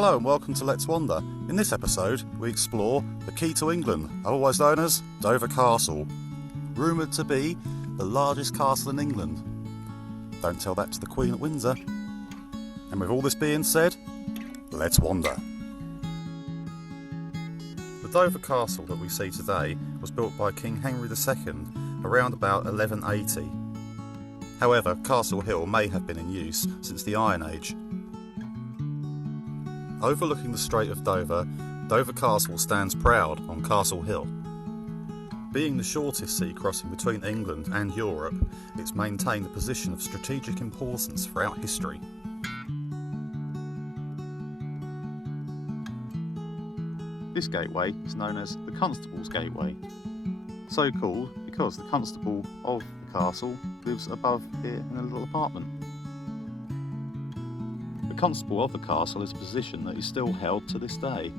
Hello and welcome to Let's Wander. In this episode, we explore the key to England, otherwise known as Dover Castle. Rumoured to be the largest castle in England. Don't tell that to the Queen at Windsor. And with all this being said, let's wander. The Dover Castle that we see today was built by King Henry II around about 1180. However, Castle Hill may have been in use since the Iron Age. Overlooking the Strait of Dover, Dover Castle stands proud on Castle Hill. Being the shortest sea crossing between England and Europe, it's maintained a position of strategic importance throughout history. This gateway is known as the Constable's Gateway, so called because the constable of the castle lives above here in a little apartment. The constable of the castle is a position that is still held to this day.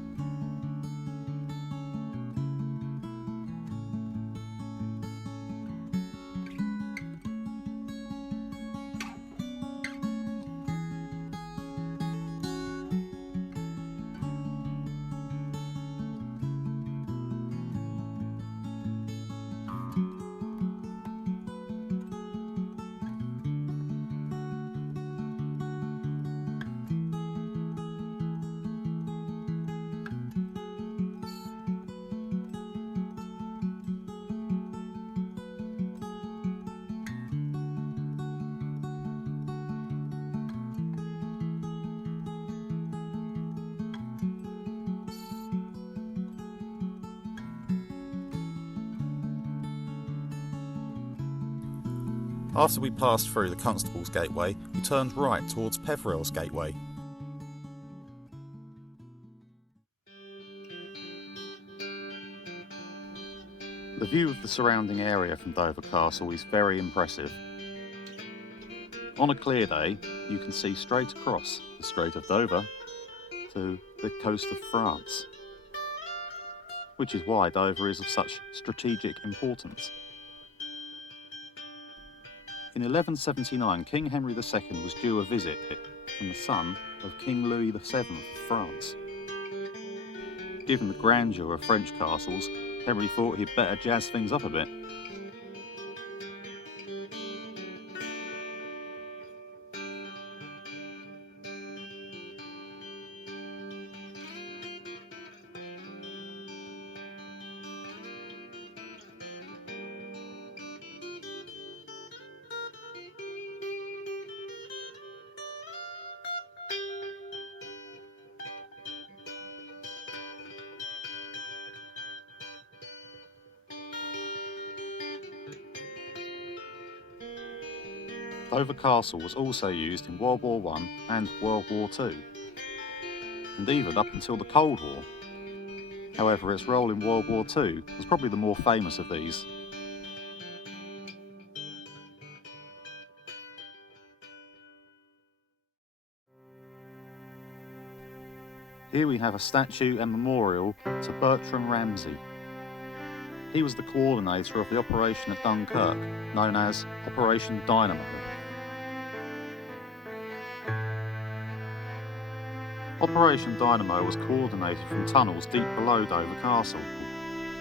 After we passed through the Constable's Gateway, we turned right towards Peveril's Gateway. The view of the surrounding area from Dover Castle is very impressive. On a clear day, you can see straight across the Strait of Dover to the coast of France, which is why Dover is of such strategic importance. In 1179, King Henry II was due a visit from the son of King Louis VII of France. Given the grandeur of French castles, Henry thought he'd better jazz things up a bit. Dover Castle was also used in World War I and World War II, and even up until the Cold War. However, its role in World War II was probably the more famous of these. Here we have a statue and memorial to Bertram Ramsay. He was the coordinator of the operation at Dunkirk, known as Operation Dynamo. Operation Dynamo was coordinated from tunnels deep below Dover Castle.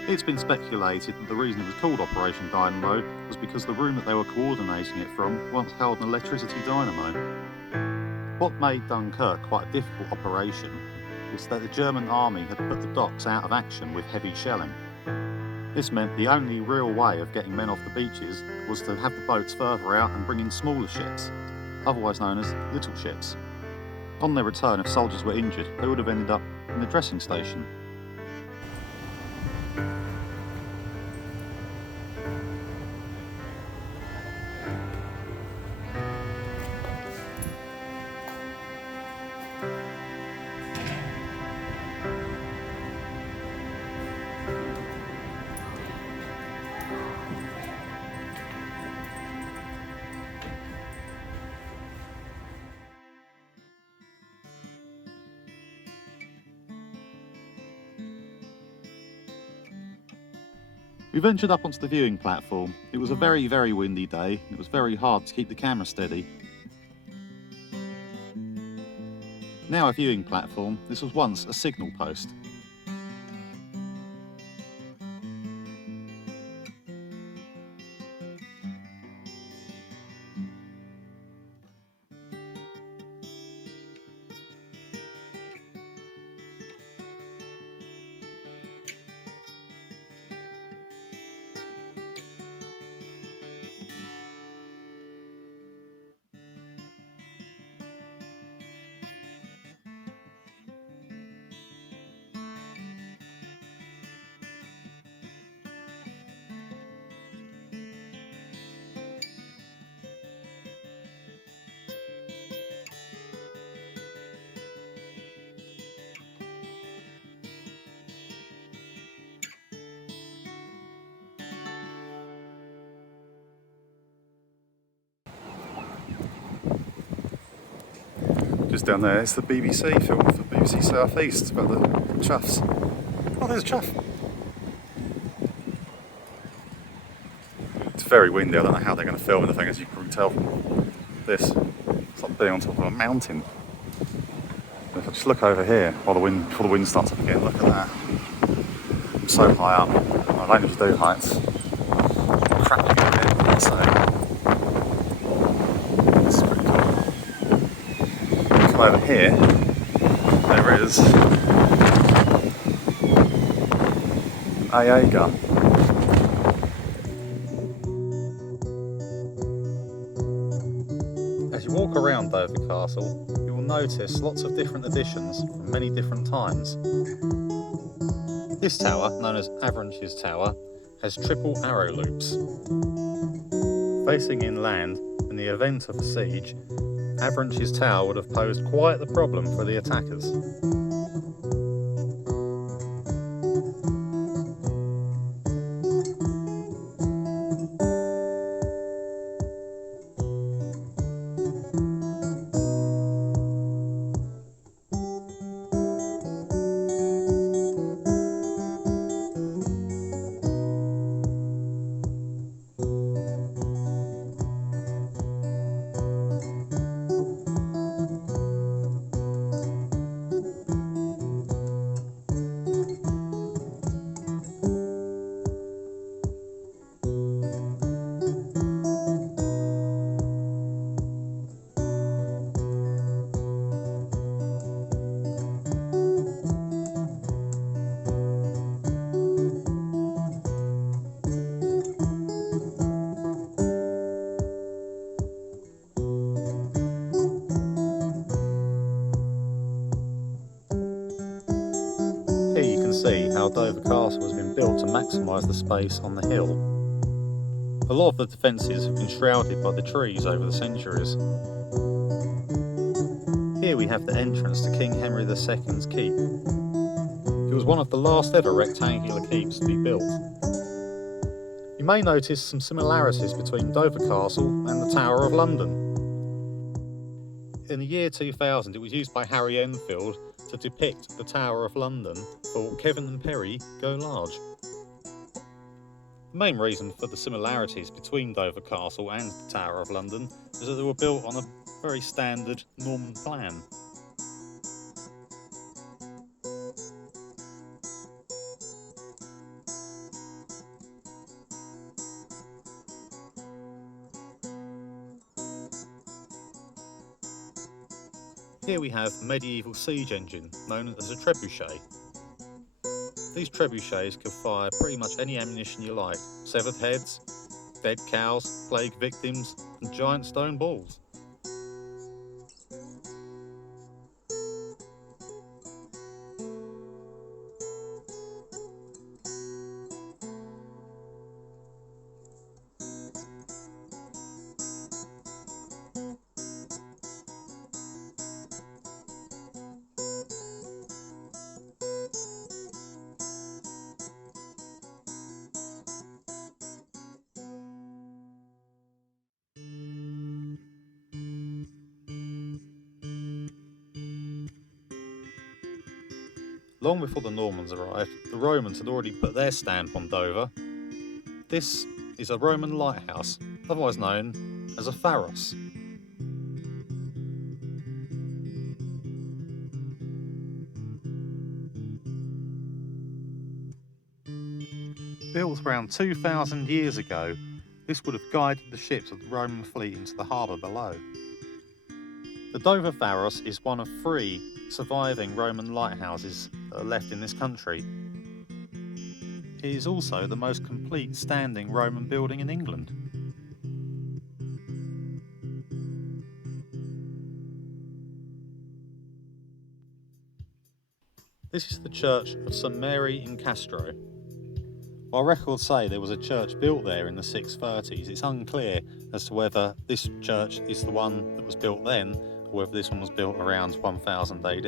It's been speculated that the reason it was called Operation Dynamo was because the room that they were coordinating it from once held an electricity dynamo. What made Dunkirk quite a difficult operation was that the German army had put the docks out of action with heavy shelling. This meant the only real way of getting men off the beaches was to have the boats further out and bring in smaller ships, otherwise known as little ships. On their return, if soldiers were injured, they would have ended up in the dressing station. We ventured up onto the viewing platform. It was a very, very windy day. It was very hard to keep the camera steady. Now a viewing platform, this was once a signal post. Just down there, it's the BBC film for BBC South East about the chuffs. Oh, there's a chuff. It's very windy, I don't know how they're going to film anything, as you can probably tell from this. It's like being on top of a mountain. If I just look over here before the wind starts up again, look at that. I'm so high up. I don't usually do heights. I'm crapping a bit, so this is pretty cool. Come over here, there is an AA gun. As you walk around Dover Castle, you will notice lots of different additions from many different times. This tower, known as Avranches Tower, has triple arrow loops. Facing inland, in the event of a siege, Avranches Tower would have posed quite the problem for the attackers. Here you can see how Dover Castle has been built to maximise the space on the hill. A lot of the defences have been shrouded by the trees over the centuries. Here we have the entrance to King Henry II's keep. It was one of the last ever rectangular keeps to be built. You may notice some similarities between Dover Castle and the Tower of London. In the year 2000 it was used by Harry Enfield to depict the Tower of London for Kevin and Perry Go Large. The main reason for the similarities between Dover Castle and the Tower of London is that they were built on a very standard Norman plan. Here we have a medieval siege engine known as a trebuchet. These trebuchets could fire pretty much any ammunition you like: severed heads, dead cows, plague victims, and giant stone balls. Long before the Normans arrived, the Romans had already put their stamp on Dover. This is a Roman lighthouse, otherwise known as a pharos. Built around 2,000 years ago, this would have guided the ships of the Roman fleet into the harbour below. The Dover Pharos is one of 3 surviving Roman lighthouses that are left in this country. It is also the most complete standing Roman building in England. This is the church of St Mary in Castro. While records say there was a church built there in the 630s, it's unclear as to whether this church is the one that was built then, or whether this one was built around 1000 AD.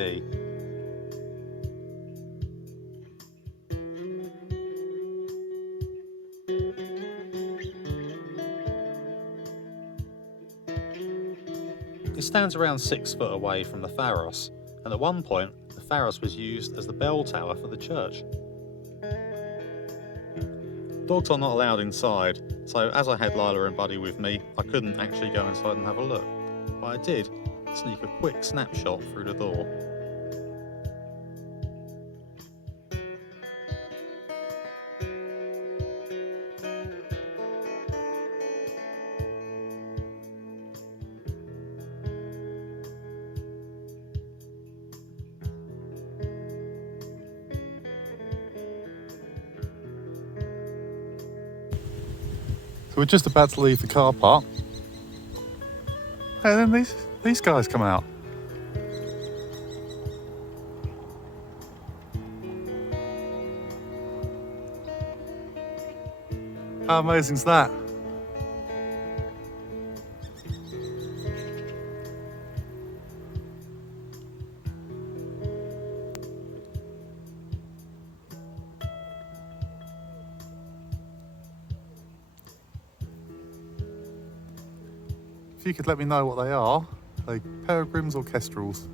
It stands around 6 foot away from the Pharos, and at one point the Pharos was used as the bell tower for the church. Dogs are not allowed inside, so as I had Lila and Buddy with me, I couldn't actually go inside and have a look, but I did sneak a quick snapshot through the door. So we're just about to leave the car park, and then these guys come out. How amazing is that? If you could let me know what they are Peregrine's or Kestrels?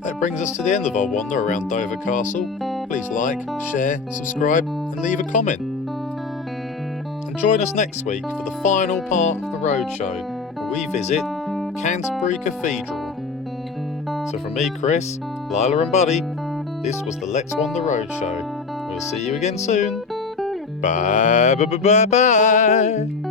That brings us to the end of our wander around Dover Castle. Please like, share, subscribe and leave a comment. And join us next week for the final part of the roadshow, where we visit Canterbury Cathedral. So from me, Chris, Lila and Buddy, this was the Let's Wander Roadshow. We'll see you again soon. Bye bye bye bye bye.